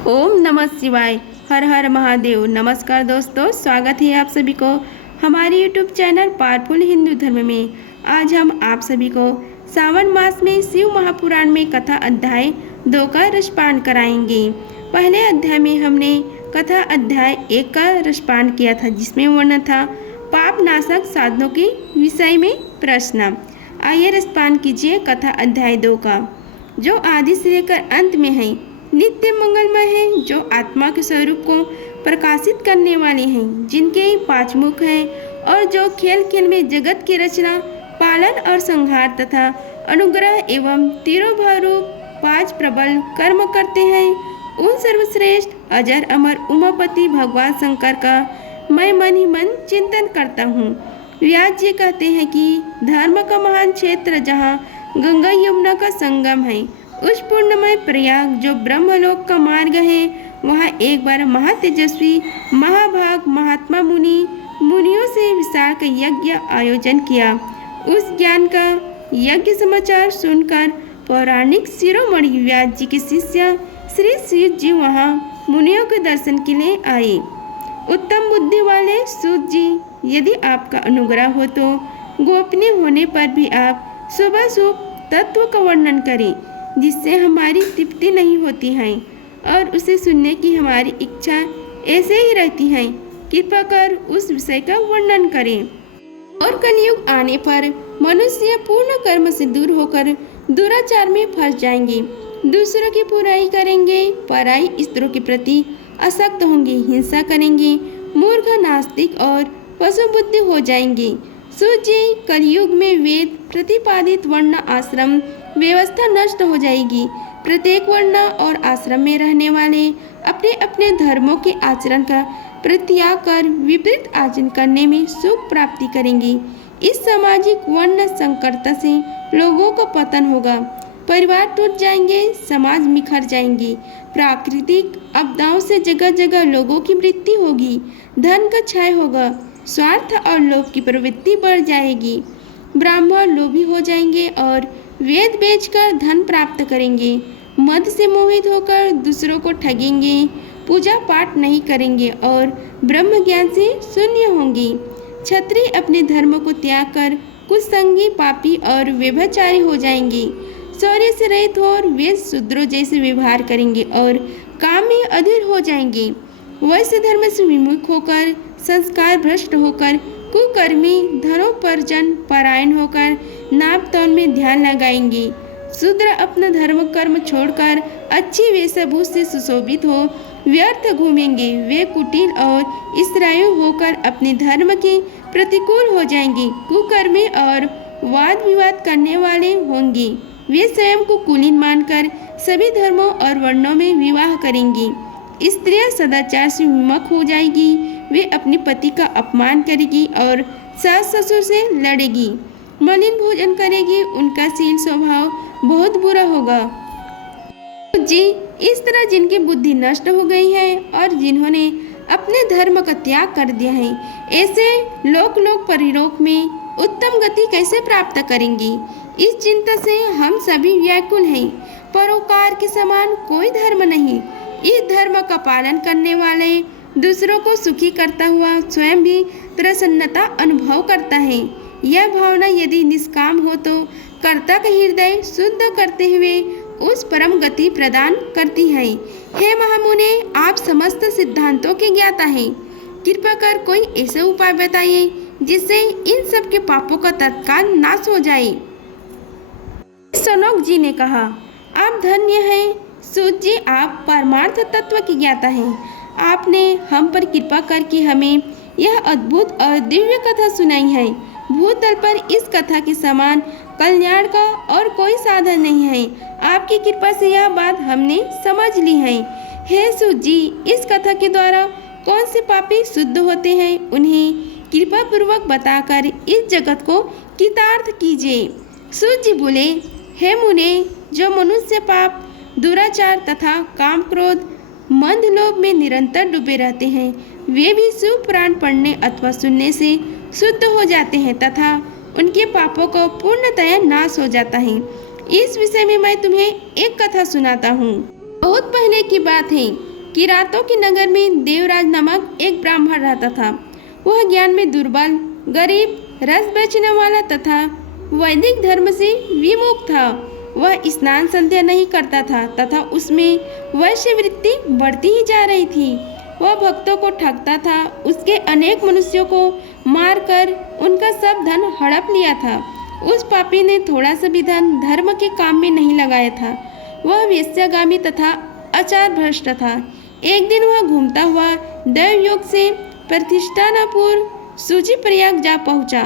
ओम नमः शिवाय। हर हर महादेव। नमस्कार दोस्तों, स्वागत है आप सभी को हमारे यूट्यूब चैनल पावरफुल हिंदू धर्म में। आज हम आप सभी को सावन मास में शिव महापुराण में कथा अध्याय 2 का रसपान कराएंगे। पहले अध्याय में हमने कथा अध्याय 1 का रसपान किया था, जिसमें वर्णन था पाप नाशक साधनों के विषय में प्रश्न। आइए रसपान कीजिए कथा अध्याय 2 का, जो आदि से लेकर अंत में है। नित्य मंगलमय है, जो आत्मा के स्वरूप को प्रकाशित करने वाले हैं, जिनके 5 मुख हैं और जो खेल खेल में जगत की रचना, पालन और संहार तथा अनुग्रह एवं तिरोभारूप 5 प्रबल कर्म करते हैं। उन सर्वश्रेष्ठ अजर अमर उमापति भगवान शंकर का मैं मन ही मन चिंतन करता हूँ। व्यास जी कहते हैं कि धर्म का महान क्षेत्र जहाँ गंगा यमुना का संगम है, उस पूर्णमय प्रयाग जो ब्रह्मलोक का मार्ग है, वहाँ एक बार महातेजस्वी महाभाग महात्मा मुनियों से विशाल का यज्ञ आयोजन किया। उस ज्ञान का यज्ञ समाचार सुनकर पौराणिक शिरोमणि व्यास जी के शिष्य श्री सूत जी वहाँ मुनियों के दर्शन के लिए आए। उत्तम बुद्धि वाले सूत जी, यदि आपका अनुग्रह हो तो गोपनीय होने पर भी आप शुभाशुभ तत्व का वर्णन करें, जिससे हमारी तृप्ति नहीं होती है और उसे सुनने की हमारी इच्छा ऐसे ही रहती है। कृपा कर उस विषय का वर्णन करें। और कलयुग आने पर मनुष्य पूर्ण कर्म से दूर होकर दुराचार में फंस जाएंगे, दूसरों की बुराई करेंगे, पराई स्त्रियों के प्रति आसक्त होंगे, हिंसा करेंगे, मूर्ख नास्तिक और पशु बुद्धि हो जाएंगे। सूची, कलयुग में वेद प्रतिपादित वर्ण आश्रम व्यवस्था नष्ट हो जाएगी। प्रत्येक वर्ण और आश्रम में रहने वाले अपने अपने धर्मों के आचरण का परित्याग कर विपरीत आचरण करने में सुख प्राप्ति करेंगे। इस सामाजिक वर्ण संकरता से लोगों का पतन होगा, परिवार टूट जाएंगे, समाज बिखर जाएंगे, प्राकृतिक आपदाओं से जगह जगह लोगों की मृत्यु होगी, धन का क्षय होगा, स्वार्थ और लोभ की प्रवृत्ति बढ़ जाएगी, ब्राह्मण लोभी हो जाएंगे और वेद बेचकर धन प्राप्त करेंगे, मद से मोहित होकर दूसरों को ठगेंगे, पूजा पाठ नहीं करेंगे और ब्रह्म ज्ञान से शून्य होंगे। क्षत्रिय अपने धर्म को त्याग कर कुसंगी, पापी और व्यभिचारी हो जाएंगे। शौर्य से रहित और वे शूद्रों जैसे व्यवहार करेंगे और काम में अधीर हो जाएंगे। वैसे धर्म से विमुख होकर, संस्कार भ्रष्ट होकर, कुकर्मी, धनोपार्जन परायण होकर नाप तौल में ध्यान लगाएंगे। शूद्र अपना धर्म कर्म छोड़कर अच्छी वेशभूषा से सुशोभित हो व्यर्थ घूमेंगे। वे कुटिल और ईर्ष्यालु होकर अपने धर्म के प्रतिकूल हो जाएंगे। कुकर्मी और वाद विवाद करने वाले होंगे। वे स्वयं को कुलीन मानकर सभी धर्मों और वर्णों में विवाह करेंगी। स्त्रियां सदाचार से विमुख हो जाएगी। वे अपने पति का अपमान करेगी और सास ससुर से लड़ेगी, मलिन भोजन करेगी। उनका शील स्वभाव बहुत बुरा होगा। जी, इस तरह जिनकी बुद्धि नष्ट हो गई है और जिन्होंने अपने धर्म का त्याग कर दिया है, ऐसे लोक परलोक में उत्तम गति कैसे प्राप्त करेंगी? इस चिंता से हम सभी व्याकुल हैं। परोपकार के समान कोई धर्म नहीं। इस धर्म का पालन करने वाले दूसरों को सुखी करता हुआ स्वयं भी प्रसन्नता अनुभव करता है। यह भावना यदि निष्काम हो तो कर्ता का हृदय शुद्ध करते हुए उस परम गति प्रदान करती है। हे महामुने, आप समस्त सिद्धांतों के ज्ञाता हैं। कृपा कर कोई ऐसा उपाय बताइए जिससे इन सब के पापों का तत्काल नाश हो जाए। सनोक जी ने कहा, आप धन्य हैं सूत जी, आप परमार्थ तत्व की ज्ञाता हैं। आपने हम पर कृपा करके हमें यह अद्भुत और दिव्य कथा सुनाई है। भूतल पर इस कथा के समान कल्याण का और कोई साधन नहीं है। आपकी कृपा से यह बात हमने समझ ली है। हे सूत जी, इस कथा के द्वारा कौन से पापी शुद्ध होते हैं, उन्हें कृपा पूर्वक बताकर इस जगत को कृतार्थ कीजिए। सूत जी बोले, हे मुने, जो मनुष्य पाप, दुराचार तथा काम, क्रोध, मंद लोभ में निरंतर डूबे रहते हैं, वे भी शिव पुराण पढ़ने अथवा सुनने से शुद्ध हो जाते हैं तथा उनके पापों को पूर्णतया नाश हो जाता है। इस विषय में मैं तुम्हें एक कथा सुनाता हूँ। बहुत पहले की बात है, किरातों के नगर में देवराज नामक एक ब्राह्मण रहता था। वह ज्ञान में दुर्बल, गरीब, रस बेचने वाला तथा वैदिक धर्म से विमुख था। वह स्नान संध्या नहीं करता था तथा उसमें वैश्य वृत्ति बढ़ती ही जा रही थी। वह भक्तों को ठगता था, उसके अनेक मनुष्यों को मारकर उनका सब धन हड़प लिया था। उस पापी ने थोड़ा सा भी धन धर्म के काम में नहीं लगाया था। वह वेश्यागामी तथा आचार भ्रष्ट था। एक दिन वह घूमता हुआ दैवयोग से प्रतिष्ठानपुर सूचीप्रयाग जा पहुंचा।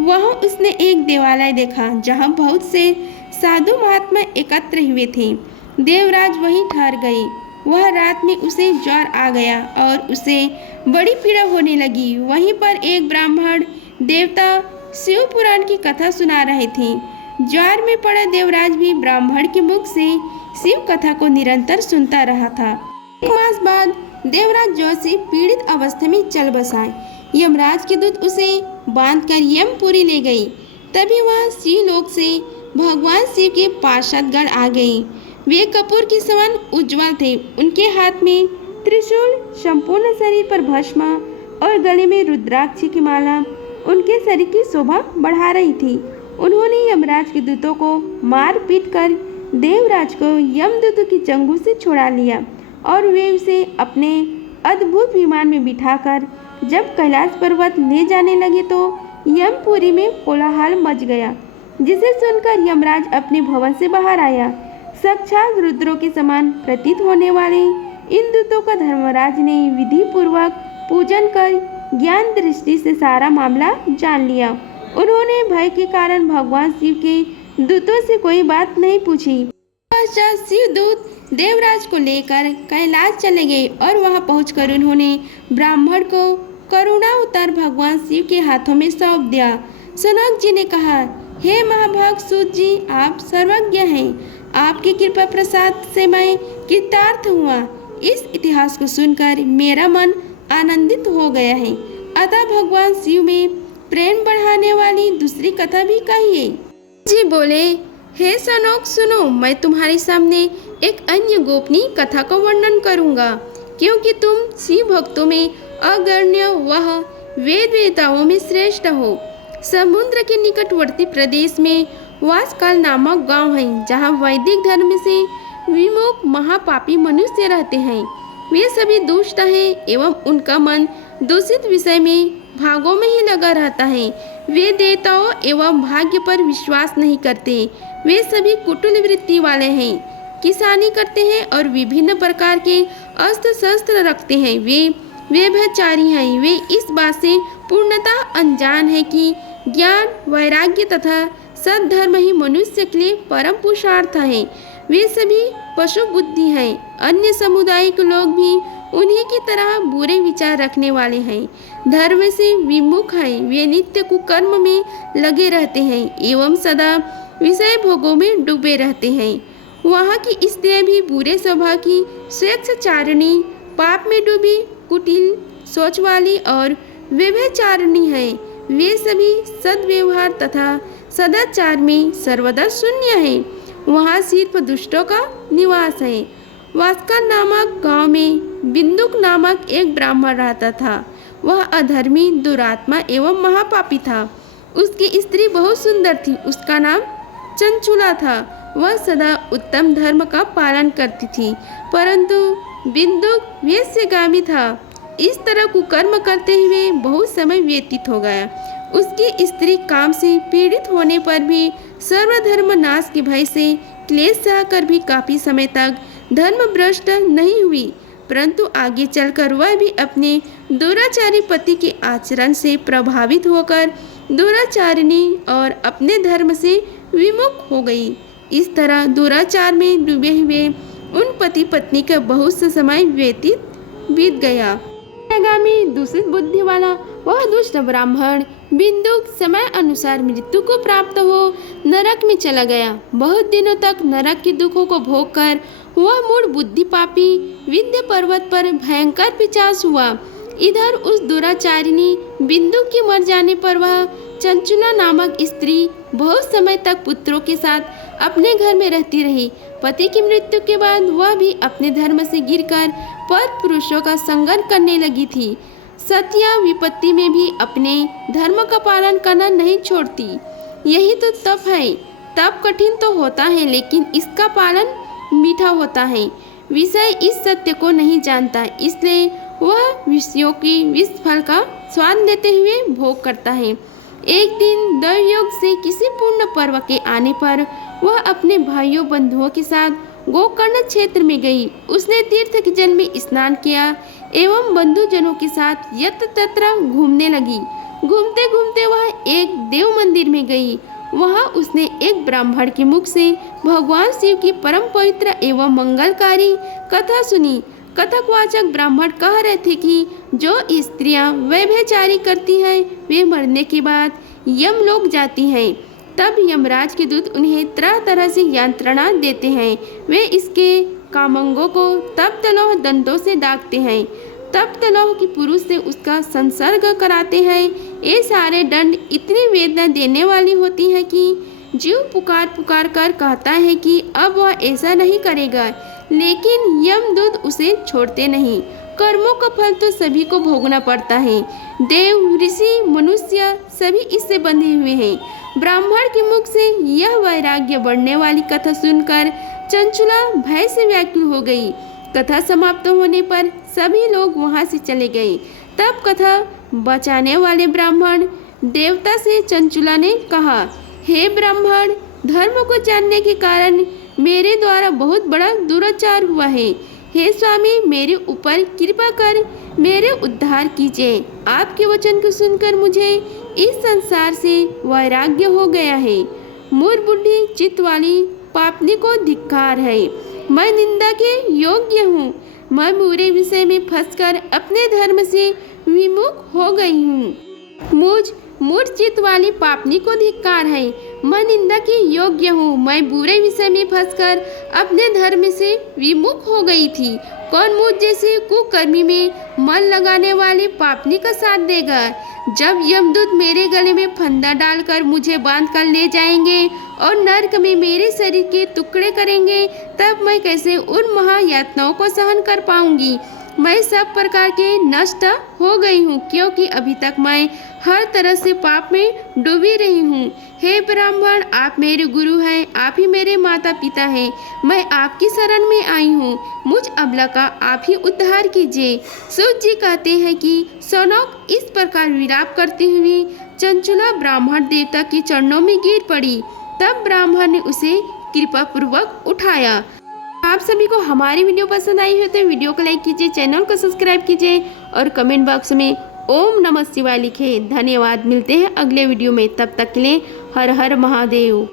वहां उसने एक देवालय देखा जहां बहुत से साधु महात्मा एकत्र हुए थे। देवराज वहीं ठहर गई। वह रात में उसे ज्वर आ गया और उसे बड़ी पीड़ा होने लगी। वहीं पर एक ब्राह्मण देवता शिव पुराण की कथा सुना रहे थे। ज्वर में पड़ा देवराज भी ब्राह्मण के मुख से शिव कथा को निरंतर सुनता रहा था। एक मास बाद देवराज ज्वर से पीड़ित अवस्था में चल बसा। यमराज के दूत उसे बांधकर यमपुरी ले गई। तभी वह शिवलोक से भगवान शिव के पार्षदगण आ गए। वे कपूर के समान उज्ज्वल थे। उनके हाथ में त्रिशूल, संपूर्ण शरीर पर भस्म और गले में रुद्राक्ष की माला उनके शरीर की शोभा बढ़ा रही थी। उन्होंने यमराज के दूतों को मार पीट कर देवराज को यमदूतों की चंगुल से छुड़ा लिया और वे उसे अपने अद्भुत विमान में बिठाकर जब कैलाश पर्वत ले जाने लगे तो यमपुरी में कोलाहल मच गया, जिसे सुनकर यमराज अपने भवन से बाहर आया। साक्षात रुद्रों के समान प्रतीत होने वाले इन दूतों का धर्मराज ने विधि पूर्वक पूजन कर ज्ञान दृष्टि से सारा मामला जान लिया। उन्होंने भय के कारण भगवान शिव के दूतों से कोई बात नहीं पूछी। पश्चात शिव दूत देवराज को लेकर कैलाश चले गए और वहां पहुंचकर उन्होंने ब्राह्मण को करुणा अवतार भगवान शिव के हाथों में सौंप दिया। सनक जी ने कहा, हे महाभाग सूत जी, आप सर्वज्ञ हैं। आपकी कृपा प्रसाद से मैं कृतार्थ हुआ। इस इतिहास को सुनकर मेरा मन आनंदित हो गया है। अतः भगवान शिव में प्रेम बढ़ाने वाली दूसरी कथा भी कहिए। जी बोले, हे सनोक सुनो, मैं तुम्हारे सामने एक अन्य गोपनीय कथा का वर्णन करूंगा, क्योंकि तुम शिव भक्तों में अग्रण्य वह वेद वेताओं में श्रेष्ठ हो। समुद्र के निकटवर्ती प्रदेश में वासकाल नामक गांव है, जहां वैदिक धर्म से विमुख महापापी मनुष्य रहते हैं। वे सभी दुष्ट हैं एवं उनका मन दूषित विषय में भागों में ही लगा रहता है। वे देवताओं एवं भाग्य पर विश्वास नहीं करते। वे सभी कुटिल वृत्ति वाले हैं, किसानी करते हैं और विभिन्न प्रकार के अस्त्र शस्त्र रखते हैं। वे व्यभिचारी हैं। वे इस बात से पूर्णतः अनजान है कि ज्ञान, वैराग्य तथा सद्धर्म ही मनुष्य के लिए परम पुरुषार्थ है। वे सभी पशु बुद्धि हैं। अन्य समुदाय के लोग भी उन्हीं की तरह बुरे विचार रखने वाले हैं, धर्म से विमुख हैं। वे नित्य कुकर्म में लगे रहते हैं एवं सदा विषय भोगों में डूबे रहते हैं। वहाँ की स्त्रियाँ भी बुरे स्वभाव की, स्वेच्छाचारिणी, पाप में डूबी, कुटिल सोच वाली और व्यभिचारिणी हैं। वे सभी सद्व्यवहार तथा सदाचार में सर्वदा शून्य हैं। वहाँ सिर्फ दुष्टों का निवास है। वासका नामक गांव में बिंदुक नामक एक ब्राह्मण रहता था। वह अधर्मी, दुरात्मा एवं महापापी था। उसकी स्त्री बहुत सुंदर थी। उसका नाम चंचुला था। वह सदा उत्तम धर्म का पालन करती थी, परंतु बिंदुक वेश्यागामी था। इस तरह कुकर्म करते हुए बहुत समय व्यतीत हो गया। उसकी स्त्री काम से पीड़ित होने पर भी सर्वधर्म नाश के भय से क्लेश सहकर भी काफी समय तक धर्म भ्रष्ट नहीं हुई, परंतु आगे चलकर वह भी अपने दुराचारी पति के आचरण से प्रभावित होकर दुराचारिणी और अपने धर्म से विमुख हो गई। इस तरह दुराचार में डूबे हुए उन पति पत्नी का बहुत सा समय व्यतीत बीत गया। आगामी दूषित बुद्धि वाला वह दुष्ट ब्राह्मण बिंदुक समय अनुसार मृत्यु को प्राप्त हो नरक में चला गया। बहुत दिनों तक नरक के दुखों को भोग कर वह मूढ़ बुद्धि पापी विंध्य पर्वत पर भयंकर पिशाच हुआ। इधर उस दुराचारिणी बिंदु के मर जाने पर वह चंचुला नामक स्त्री बहुत समय तक पुत्रों के साथ अपने घर में रहती रही। पति की मृत्यु के बाद वह भी अपने धर्म से गिरकर पर पुरुषों का संगन करने लगी थी। सत्या विपत्ति में भी अपने धर्म का पालन करना नहीं छोड़ती। यही तो तप है। तप कठिन तो होता है, लेकिन इसका पालन मीठा होता है। विषय इस सत्य को नहीं जानता, इसलिए वह विषयों की विष फल का स्वाद लेते हुए भोग करता है। एक दिन दैवयोग से किसी पूर्ण पर्व के आने पर वह अपने भाइयों बंधुओं के साथ गोकर्ण क्षेत्र में गई। उसने तीर्थ के जल में स्नान किया एवं बंधुजनों के साथ यत्र तत्र घूमने लगी। घूमते घूमते वह एक देव मंदिर में गई। वहां उसने एक ब्राह्मण के मुख से भगवान शिव की परम पवित्र एवं मंगलकारी कथा सुनी। कथकवाचक ब्राह्मण कह रहे थे कि जो स्त्रियां व्यभिचारी करती हैं वे मरने के बाद यमलोक जाती हैं। तब यमराज के दूत उन्हें तरह तरह से यंत्रणा देते हैं। वे इसके कामंगों को तप्त लौह दंडों से दागते हैं। तप्त लौह की पुरुष से उसका संसर्ग कराते हैं। ये सारे दंड इतनी वेदना देने वाली होती हैं कि जीव पुकार पुकार कर कहता है कि अब वह ऐसा नहीं करेगा, लेकिन यमदूत उसे छोड़ते नहीं। कर्मों का फल तो सभी को भोगना पड़ता है। देव, ऋषि, मनुष्य सभी इससे बंधे हुए हैं। ब्राह्मण के मुख से यह वैराग्य बढ़ने वाली कथा सुनकर चंचुला भय से व्याकुल हो गई। कथा समाप्त होने पर सभी लोग वहां से चले गए। तब कथा बचाने वाले ब्राह्मण देवता से चंचुला ने कहा, हे ब्राह्मण, धर्म को जानने के कारण मेरे द्वारा बहुत बड़ा दुराचार हुआ है। हे स्वामी, मेरे ऊपर कृपा कर मेरे उद्धार कीजिए। आपके वचन को सुनकर मुझे इस संसार से वैराग्य हो गया है। मूर्ख बुद्धि चित्त वाली पापनी को धिक्कार है। मैं निंदा के योग्य हूँ। मैं बुरे विषय में फंसकर अपने धर्म से विमुख हो गई हूँ। मूर्ख चित्त वाली पापनी को धिक्कार है। मैं निंदा के योग्य हूँ। मैं बुरे विषय में फंसकर अपने धर्म से विमुख हो गई थी। कौन मुझ जैसे कुकर्मी में मन लगाने वाले पापनी का साथ देगा? जब यमदूत मेरे गले में फंदा डालकर मुझे बांध कर ले जाएंगे और नरक में मेरे शरीर के टुकड़े करेंगे, तब मैं कैसे उन महायातनाओं को सहन कर पाऊंगी? मैं सब प्रकार के नष्ट हो गई हूँ, क्योंकि अभी तक मैं हर तरह से पाप में डूबी रही हूँ। हे ब्राह्मण, आप मेरे गुरु हैं, आप ही मेरे माता पिता हैं। मैं आपकी शरण में आई हूँ। मुझ अबला का आप ही उद्धार कीजिए। सूत जी कहते हैं कि सौनक इस प्रकार विलाप करती हुई चंचुला ब्राह्मण देवता के चरणों में गिर पड़ी। तब ब्राह्मण ने उसे कृपा पूर्वक उठाया। आप सभी को हमारी वीडियो पसंद आई हो तो वीडियो को लाइक कीजिए, चैनल को सब्सक्राइब कीजिए और कमेंट बॉक्स में ओम नमः शिवाय लिखे। धन्यवाद। मिलते हैं अगले वीडियो में, तब तक के लिए हर हर महादेव।